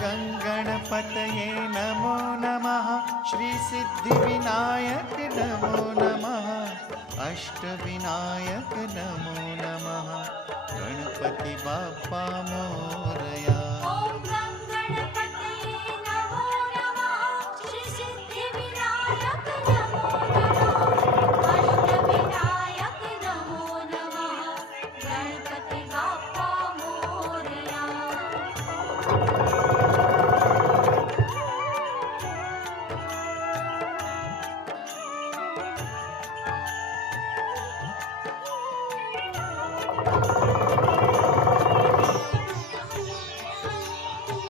गङ्गणपतये नमो नमः। श्रीसिद्धिविनायक नमो नमः। अष्टविनायक नमो नमः। गणपति बाप्पा मोरया।